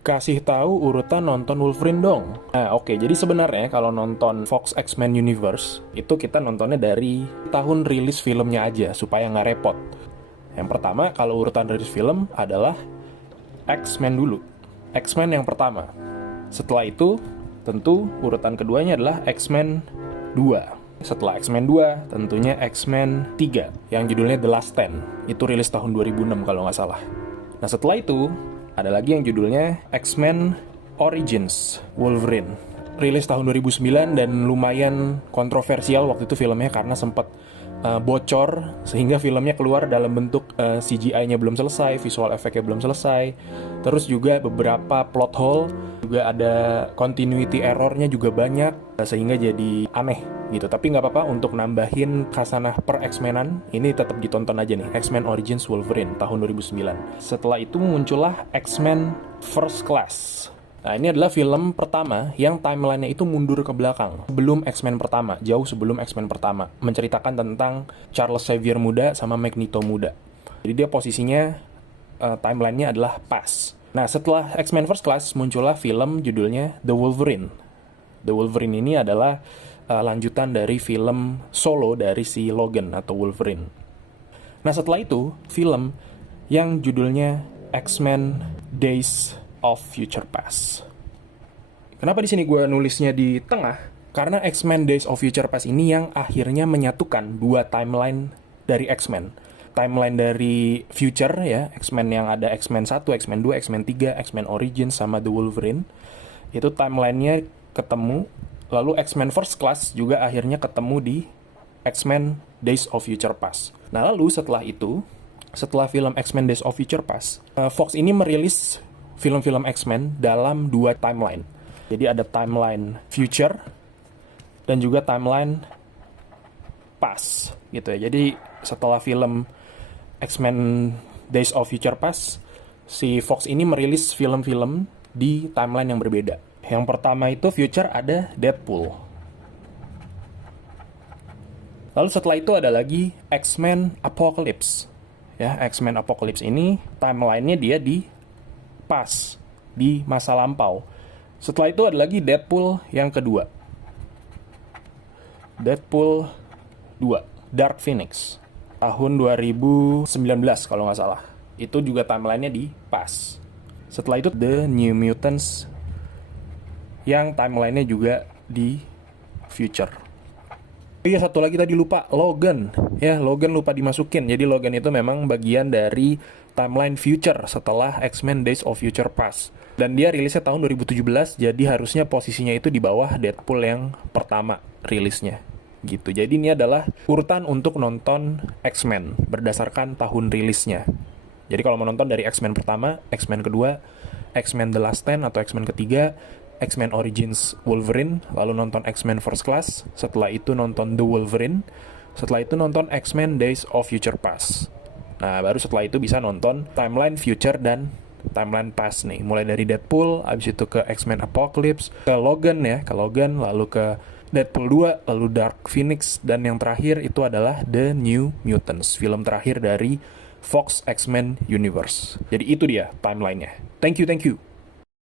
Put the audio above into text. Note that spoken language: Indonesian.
Kasih tahu urutan nonton Wolverine dong. Nah, oke. Jadi sebenarnya kalau nonton Fox X-Men Universe, itu kita nontonnya dari tahun rilis filmnya aja, supaya nggak repot. Yang pertama, kalau urutan rilis film adalah X-Men dulu. X-Men yang pertama. Setelah itu, tentu urutan keduanya adalah X-Men 2. Setelah X-Men 2, tentunya X-Men 3, yang judulnya The Last Stand. Itu rilis tahun 2006 kalau nggak salah. Nah, setelah itu, ada lagi yang judulnya X-Men Origins Wolverine. Rilis tahun 2009 dan lumayan kontroversial waktu itu filmnya karena sempat bocor sehingga filmnya keluar dalam bentuk CGI-nya belum selesai, visual efeknya belum selesai. Terus juga beberapa plot hole, juga ada continuity error-nya juga banyak sehingga jadi aneh gitu. Tapi nggak apa-apa, untuk nambahin khasanah per X-Men-an, ini tetap ditonton aja nih, X-Men Origins Wolverine tahun 2009. Setelah itu muncullah X-Men First Class. Nah, ini adalah film pertama yang timeline-nya itu mundur ke belakang. Sebelum X-Men pertama, jauh sebelum X-Men pertama. Menceritakan tentang Charles Xavier muda sama Magneto muda. Jadi dia posisinya, timeline-nya adalah pas. Nah, setelah X-Men First Class, muncullah film judulnya The Wolverine. The Wolverine ini adalah lanjutan dari film solo dari si Logan atau Wolverine. Nah, setelah itu, film yang judulnya X-Men Days of Future Past. Kenapa di sini gue nulisnya di tengah? Karena X-Men Days of Future Past ini yang akhirnya menyatukan dua timeline dari X-Men. Timeline dari Future ya, X-Men yang ada X-Men 1, X-Men 2, X-Men 3, X-Men Origins sama The Wolverine. Itu timelinenya ketemu. Lalu X-Men First Class juga akhirnya ketemu di X-Men Days of Future Past. Nah, lalu setelah itu, setelah film X-Men Days of Future Past, Fox ini merilis film-film X-Men dalam dua timeline. Jadi ada timeline future dan juga timeline past gitu ya. Jadi setelah film X-Men Days of Future Past, si Fox ini merilis film-film di timeline yang berbeda. Yang pertama itu future ada Deadpool. Lalu setelah itu ada lagi X-Men Apocalypse. Ya, X-Men Apocalypse ini timelinenya dia di pas, di masa lampau. Setelah itu ada lagi Deadpool yang kedua. Deadpool 2, Dark Phoenix. Tahun 2019 kalau nggak salah. Itu juga timelinenya di pas. Setelah itu The New Mutants yang timelinenya juga di future. Iya, satu lagi tadi lupa, Logan. Ya, Logan lupa dimasukin. Jadi Logan itu memang bagian dari timeline future setelah X-Men Days of Future Past. Dan dia rilisnya tahun 2017, jadi harusnya posisinya itu di bawah Deadpool yang pertama rilisnya. Gitu. Jadi ini adalah urutan untuk nonton X-Men berdasarkan tahun rilisnya. Jadi kalau mau nonton dari X-Men pertama, X-Men kedua, X-Men The Last Stand atau X-Men ketiga, X-Men Origins Wolverine, lalu nonton X-Men First Class, setelah itu nonton The Wolverine, setelah itu nonton X-Men Days of Future Past. Nah, baru setelah itu bisa nonton timeline future dan timeline past nih. Mulai dari Deadpool, abis itu ke X-Men Apocalypse, ke Logan ya, ke Logan, lalu ke Deadpool 2, lalu Dark Phoenix, dan yang terakhir itu adalah The New Mutants, film terakhir dari Fox X-Men Universe. Jadi itu dia timelinenya. Thank you.